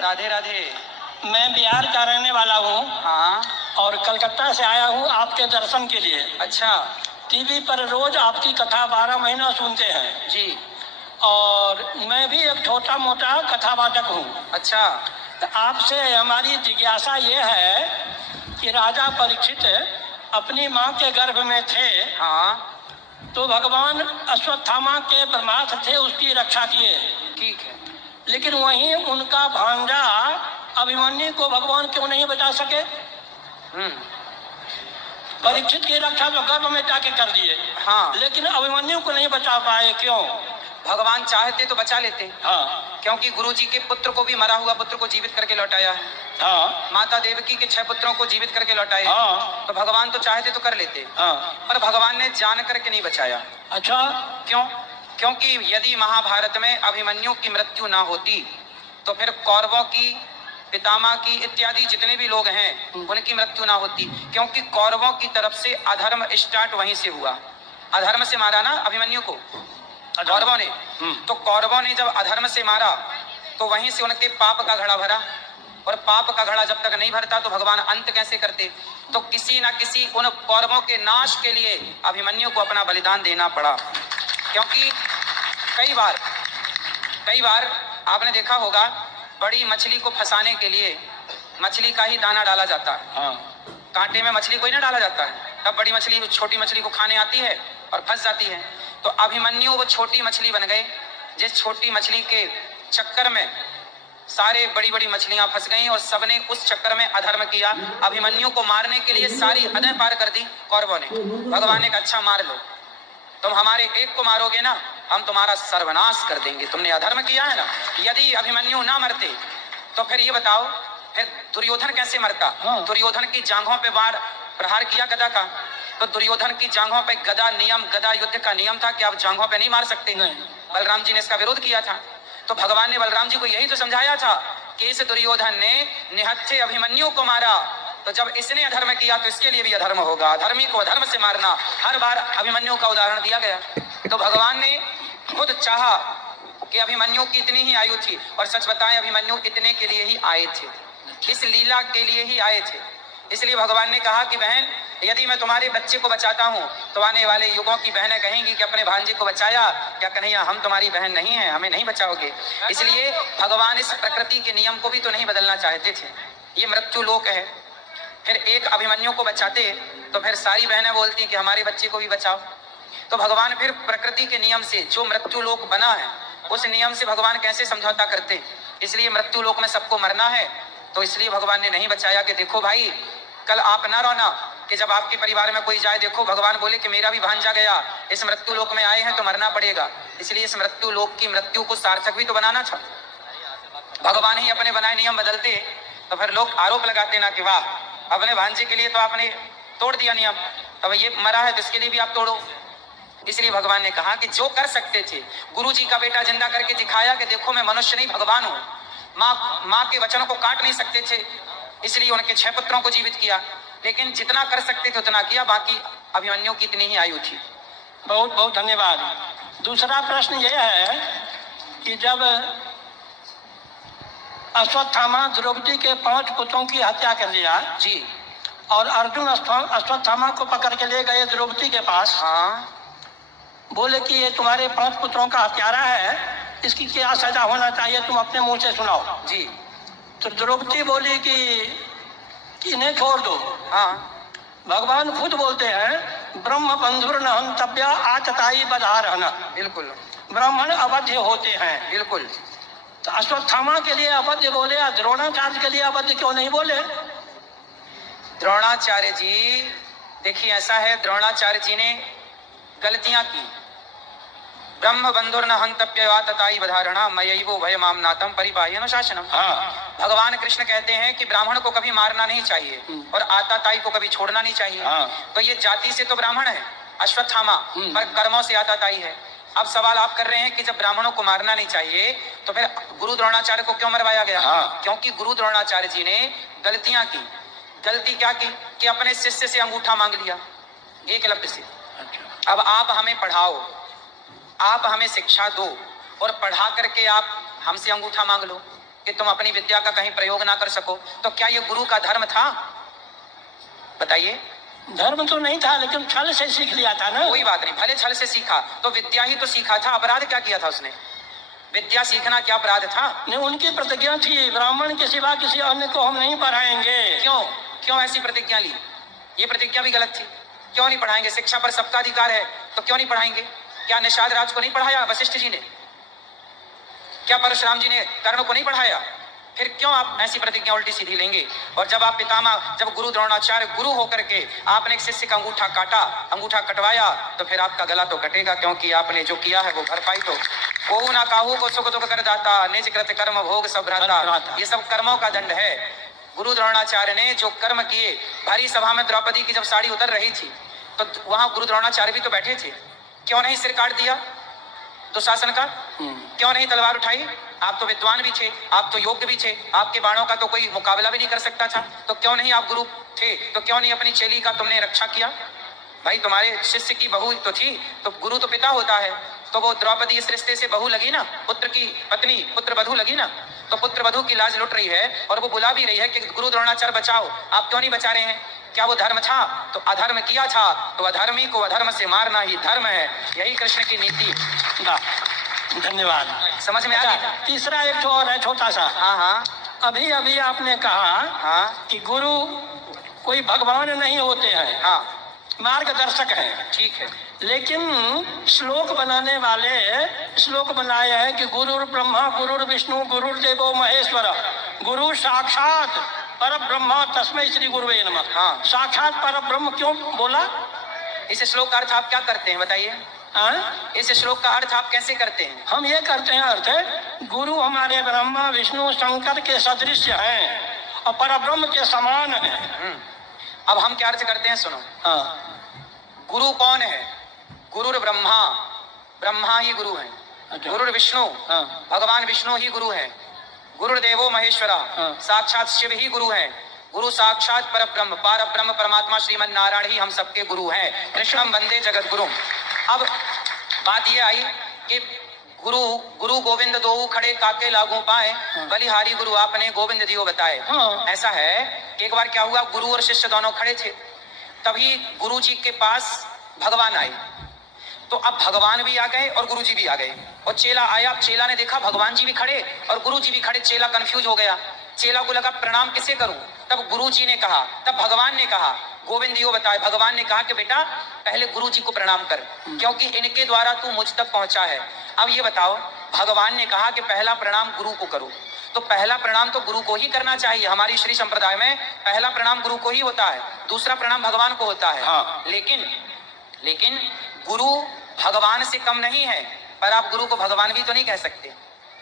राधे राधे। मैं बिहार का रहने वाला हूँ। हाँ। और कलकत्ता से आया हूँ आपके दर्शन के लिए। अच्छा। टीवी पर रोज आपकी कथा 12 महीना सुनते हैं जी। और मैं भी एक छोटा मोटा कथावाचक हूँ। अच्छा। तो आपसे हमारी जिज्ञासा ये है कि राजा परीक्षित अपनी माँ के गर्भ में थे। हाँ। तो भगवान अश्वत्थामा के ब्रह्मास्त्र थे, उसकी रक्षा किए। ठीक है। लेकिन वहीं उनका भांजा अभिमन्यु को भगवान क्यों नहीं बचा सके? परीक्षित की रक्षा तो गर्भ में जाके कर दिए। हाँ। लेकिन अभिमन्यु को नहीं बचा पाए, क्यों? भगवान चाहते तो बचा लेते। हाँ। क्योंकि गुरुजी के पुत्र को भी, मरा हुआ पुत्र को जीवित करके लौटाया है। हाँ। माता देवकी के 6 पुत्रों को जीवित करके लौटाए। हाँ। तो भगवान तो चाहते तो कर लेते। हाँ। पर भगवान ने जान करके नहीं बचाया। अच्छा, क्यों? क्योंकि यदि महाभारत में अभिमन्यु की मृत्यु ना होती तो फिर कौरवों की, पितामह की इत्यादि जितने भी लोग हैं उनकी मृत्यु ना होती। क्योंकि कौरवों की तरफ से अधर्म स्टार्ट वहीं से हुआ। अधर्म से मारा ना अभिमन्यु को कौरवों ने। तो कौरवों ने जब अधर्म से मारा तो वहीं से उनके पाप का घड़ा भरा। और पाप का घड़ा जब तक नहीं भरता तो भगवान अंत कैसे करते? तो किसी ना किसी उन कौरवों के नाश के लिए अभिमन्यु को अपना बलिदान देना पड़ा। क्योंकि कई बार आपने देखा होगा, बड़ी मछली को फंसाने के लिए मछली का ही दाना डाला जाता है। हाँ। कांटे में मछली को ही ना डाला जाता है, तब बड़ी मछली छोटी मछली को खाने आती है और फंस जाती है। तो अभिमन्यु वो छोटी मछली बन गए, जिस छोटी मछली के चक्कर में सारे बड़ी बड़ी मछलियां फंस गईं और सबने उस चक्कर में अधर्म किया। अभिमन्यु को मारने के लिए सारी हदें पार कर दी कौरवों ने। भगवान ने कहा अच्छा मार लो, तुम हमारे एक को मारोगे ना, हम तुम्हारा सर्वनाश कर देंगे, तुमने अधर्म किया है ना। यदि अभिमन्यु ना मरते तो फिर ये बताओ, फिर दुर्योधन कैसे मरता? हाँ। दुर्योधन की जांघों पे बाण प्रहार किया गदा का, तो दुर्योधन की जांघों पे गदा नियम, गदा युद्ध का नियम था कि आप जांघों पे नहीं मार सकते। बलराम जी ने इसका विरोध किया था। तो भगवान ने बलराम जी को यही तो समझाया था कि इस दुर्योधन ने निहत्थे अभिमन्यु को मारा, तो जब इसने अधर्म किया तो इसके लिए भी अधर्म होगा। अधर्मी को अधर्म से मारना, हर बार अभिमन्यु का उदाहरण दिया गया। तो भगवान ने खुद चाहा कि अभिमन्यु की इतनी ही आयु थी, और सच बताएं अभिमन्यु इतने के लिए ही आए थे, इस लीला के लिए ही आए थे। इसलिए भगवान ने कहा कि बहन, यदि मैं तुम्हारे बच्चे को बचाता हूँ तो आने वाले युगों की बहनें कहेंगी कि अपने भांजे को बचाया, क्या कन्हैया हम तुम्हारी बहन नहीं है, हमें नहीं बचाओगे। इसलिए भगवान इस प्रकृति के नियम को भी तो नहीं बदलना चाहते थे। ये मृत्यु लोक है। फिर एक अभिमन्यु को बचाते तो फिर सारी बहनें बोलती कि हमारे बच्चे को भी बचाओ। तो भगवान फिर प्रकृति के नियम से, जो मृत्यु लोक बना है उस नियम से भगवान कैसे समझौता करते? इसलिए मृत्यु लोक में सबको मरना है, तो इसलिए भगवान ने नहीं बचाया कि देखो भाई, कल आप ना रोना कि जब आपके परिवार में कोई जाए, देखो भगवान बोले कि मेरा भी भांजा गया, इस मृत्यु लोक में आए हैं तो मरना पड़ेगा। इसलिए इस मृत्यु लोक की मृत्यु को सार्थक भी तो बनाना था। भगवान ही अपने बनाए नियम बदलते तो फिर लोग आरोप लगाते ना कि वाह, अपने भांजे के लिए तो आपने तोड़ दिया नियम, अब ये मरा है तो इसके लिए भी आप तोड़ो। इसलिए भगवान ने कहा कि जो कर सकते थे, गुरु जी का बेटा जिंदा करके दिखाया कि देखो मैं मनुष्य नहीं भगवान हूँ। माँ के वचनों को काट नहीं सकते थे, इसलिए उनके 6 पुत्रों को जीवित किया। लेकिन जितना कर सकते थे उतना किया, बाकी अभिमन्यु की इतनी ही आयु थी। बहुत बहुत धन्यवाद। दूसरा प्रश्न यह है कि जब अश्वत्थामा द्रौपदी के 5 पुत्रों की हत्या कर दिया जी, और अर्जुन अश्वत्थामा को पकड़ के ले गए द्रौपदी के पास। हाँ। बोले कि ये तुम्हारे 5 पुत्रों का हत्यारा है, इसकी क्या सजा होना चाहिए, तुम अपने मुंह से सुनाओ। जी। तो द्रौपदी बोली कि इन्हें छोड़ दो। हाँ। भगवान खुद बोलते हैं, ब्रह्म बंधुर न हंतव्य आतताई बधा रहना। बिल्कुल। ब्राह्मण अवध्य होते हैं। बिल्कुल। तो अश्वत्थामा के लिए अवध्य बोले, द्रोणाचार्य के लिए अवध्य क्यों नहीं बोले? द्रोणाचार्य जी, देखिए ऐसा है, द्रोणाचार्य जी ने गलतियां की। ब्रह्म बंधुर न हंतव्य तताई बधारणा मयैवो भयमामनातम परिपाह्यन शासनम। भगवान कृष्ण कहते हैं कि ब्राह्मण को कभी मारना नहीं चाहिए और आताताई को कभी छोड़ना नहीं चाहिए। तो ये जाति से तो ब्राह्मण है अश्वत्थामा, पर कर्मों से आताताई है। अब सवाल आप कर रहे हैं कि जब ब्राह्मणों को मारना नहीं चाहिए तो फिर गुरु द्रोणाचार्य को क्यों मरवाया गया? क्योंकि गुरु द्रोणाचार्य जी ने गलतियां की। गलती क्या की कि अपने शिष्य से अंगूठा मांग लिया, एकलव्य से। अब आप हमें पढ़ाओ, आप हमें शिक्षा दो, और पढ़ा करके आप हमसे अंगूठा मांग लो, कि तुम अपनी विद्या का कहीं प्रयोग ना कर सको, तो क्या ये गुरु का धर्म था? बताइए। धर्म तो नहीं था, लेकिन छल से सीख लिया था ना। कोई बात नहीं, भले छल से सीखा, तो विद्या ही तो सीखा था। अपराध क्या किया था उसने? विद्या सीखना क्या अपराध था? नहीं, उनकी प्रतिज्ञा थी, ब्राह्मण के सिवा किसी अन्य को हम नहीं पढ़ाएंगे। क्यों क्यों ऐसी प्रतिज्ञा ली? ये प्रतिज्ञा भी गलत थी। क्यों नहीं पढ़ाएंगे? शिक्षा पर सबका अधिकार है, तो क्यों नहीं पढ़ाएंगे? क्या निषाद राज को नहीं पढ़ाया वशिष्ठ जी ने? क्या परशुराम जी ने कर्ण को नहीं पढ़ाया? फिर क्यों आप ऐसी प्रतिज्ञा उल्टी सीधी लेंगे? और जब आप पितामह, जब गुरु द्रोणाचार्य गुरु होकर के आपने एक शिष्य का अंगूठा काटा, अंगूठा कटवाया, तो फिर आपका गला तो कटेगा, क्योंकि आपने जो किया है वो भरपाई तो कोहू ना काहू को सुख दुख कर दाता, निज कृत कर्म भोग सब भ्राता। ये सब कर्मों का दंड है। गुरु द्रोणाचार्य ने जो कर्म किए, भरी सभा में द्रौपदी की जब साड़ी उतर रही थी, तो वहां गुरु द्रोणाचार्य भी तो बैठे थे। क्यों नहीं सिर काट दिया दुशासन का? क्यों नहीं तलवार उठाई? आप तो विद्वान भी थे, आप तो योग्य भी थे, आपके बाणों का तो कोई मुकाबला भी नहीं कर सकता था, तो क्यों नहीं? आप गुरु थे तो क्यों नहीं अपनी चेली का तुमने रक्षा किया? भाई तुम्हारे शिष्य की बहू तो थी, तो गुरु तो पिता होता है, तो वो द्रौपदी इस रिश्ते से बहू लगी ना, पुत्र की पत्नी, पुत्र वधू लगी ना, तो पुत्र वधू की लाज लुट रही है और वो बुला भी रही है कि गुरु द्रोणाचार्य बचाओ। आप क्यों नहीं बचा रहे हैं? क्या वो धर्म था? तो अधर्म किया था, तो अधर्मी को अधर्म से मारना ही धर्म है। यही कृष्ण की नीति। धन्यवाद। समझ में आ गया? तीसरा एक तो और है, छोटा सा। हाँ हाँ अभी अभी आपने कहा हाँ कि गुरु कोई भगवान नहीं होते हैं, हाँ, मार्गदर्शक है। ठीक है। लेकिन श्लोक बनाने वाले श्लोक बनाए हैं कि गुरुर ब्रह्मा गुरुर विष्णु गुरुर देवो महेश्वर, गुरु साक्षात पर ब्रह्मा तस्मै श्री गुरुवे नमः। हाँ। साक्षात पर ब्रह्म क्यों बोला? इस श्लोक का अर्थ आप क्या करते हैं बताइए? हाँ? इस श्लोक का अर्थ आप कैसे करते हैं? हम ये करते हैं, अर्थ गुरु हमारे ब्रह्मा विष्णु शंकर के सदृश हैं और पर ब्रह्म के समान है। अब हम क्या अर्थ करते हैं, सुनो। हाँ। गुरु कौन है? गुरुर ब्रह्मा, ब्रह्मा ही गुरु है। अच्छा। गुरुर विष्णु, हाँ। भगवान विष्णु ही गुरु है। गुरुर्देवो महेश्वरा, हाँ। साक्षात शिव ही गुरु है। गुरु साक्षात परब्रह्म, पार ब्रह्म परमात्मा श्रीमन नारायण ही हम सबके गुरु हैं। कृष्णम वंदे जगत गुरु। अब बात ये आई कि गुरु गुरु गोविंद दो खड़े काके लागू पाए, बलिहारी गुरु आपने गोविंद दियो बताए। हाँ। ऐसा है कि एक बार क्या हुआ, गुरु और शिष्य दोनों खड़े थे, तभी गुरु जी के पास भगवान आए। तो अब भगवान भी आ गए और गुरु जी भी आ गए, और चेला आया। चेला ने देखा भगवान जी भी खड़े और गुरु जी भी खड़े, चेला कंफ्यूज हो गया। चेला को लगा प्रणाम किसे करूं? तब गुरु जी ने कहा, तब भगवान ने कहा गोविंद यो बताए। भगवान ने कहा कि बेटा पहले गुरु जी को प्रणाम कर, क्योंकि इनके द्वारा तू मुझ तक पहुंचा है। अब ये बताओ, भगवान ने कहा कि पहला प्रणाम गुरु को करो, तो पहला प्रणाम तो गुरु को ही करना चाहिए। हमारी श्री संप्रदाय में पहला प्रणाम गुरु को ही होता है, दूसरा प्रणाम भगवान को होता है। हाँ। लेकिन गुरु भगवान से कम नहीं है, पर आप गुरु को भगवान भी तो नहीं कह सकते।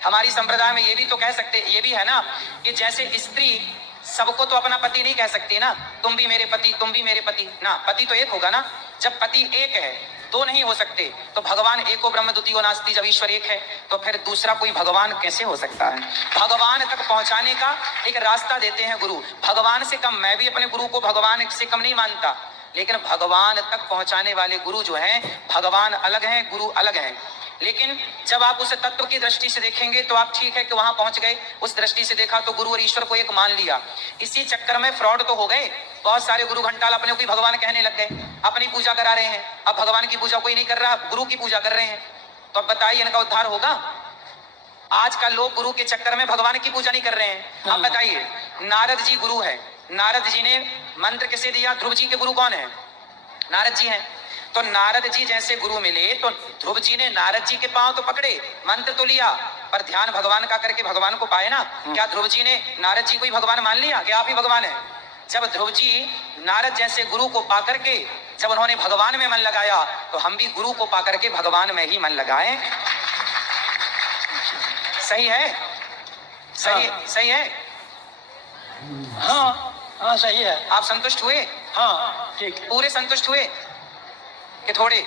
हमारी संप्रदाय में ये भी तो कह सकते, ये भी है ना कि जैसे स्त्री सबको तो अपना पति नहीं कह सकती ना, तुम भी मेरे पति, तुम भी मेरे पति ना, पति तो एक होगा ना। जब पति एक है, दो नहीं हो सकते। तो भगवान एको ब्रह्म द्वितीयो नास्ति, जब ईश्वर एक है तो फिर दूसरा कोई भगवान कैसे हो सकता है? भगवान तक पहुंचाने का एक रास्ता देते हैं गुरु। भगवान से कम, मैं भी अपने गुरु को भगवान से कम नहीं मानता, लेकिन भगवान तक पहुंचाने वाले गुरु जो हैं, भगवान अलग हैं, गुरु अलग हैं। लेकिन जब आप उस तत्व की दृष्टि से देखेंगे तो आप ठीक है कि वहां पहुंच गए, उस दृष्टि से देखा तो गुरु और ईश्वर को एक मान लिया। इसी चक्कर में फ्रॉड तो हो गए, बहुत सारे गुरु घंटाल अपने को ही भगवान कहने लग गए, अपनी पूजा करा रहे हैं। अब भगवान की पूजा कोई नहीं कर रहा, गुरु की पूजा कर रहे हैं, तो अब बताइए इनका उद्धार होगा? आजकल लोग गुरु के चक्कर में भगवान की पूजा नहीं कर रहे हैं। अब बताइए, नारद जी गुरु है, नारद जी ने मंत्र किसे दिया? ध्रुव जी के गुरु कौन है? नारद जी हैं। तो नारद जी जैसे गुरु मिले तो ध्रुव जी ने नारद जी के पांव तो पकड़े, मंत्र तो लिया, पर ध्यान भगवान का करके भगवान को पाए ना। क्या ध्रुव जी ने नारद जी को ही भगवान मान लिया कि आप ही भगवान है? जब ध्रुव जी नारद जैसे गुरु को पा करके जब उन्होंने भगवान में मन लगाया, तो हम भी गुरु को पा करके भगवान में ही मन लगाएं। सही है? सही है? हाँ सही है। आप संतुष्ट हुए? हाँ ठीक। पूरे संतुष्ट हुए कि थोड़े?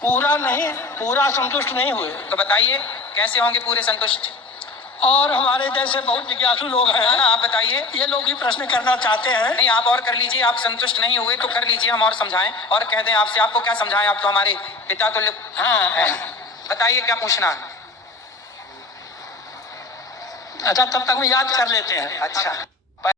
पूरा नहीं, पूरा संतुष्ट नहीं हुए। तो बताइए कैसे होंगे पूरे संतुष्ट? और हमारे जैसे बहुत जिज्ञासु लोग हैं, आप बताइए। ये लोग भी प्रश्न करना चाहते हैं। नहीं, आप और कर लीजिए। आप संतुष्ट नहीं हुए तो कर लीजिए, हम और समझाएं और कह दें आपसे। आपको क्या समझाएं, आप तो हमारे पिता तुल्य। हाँ, बताइए क्या पूछना है? अच्छा, तब तक हम याद कर लेते हैं। अच्छा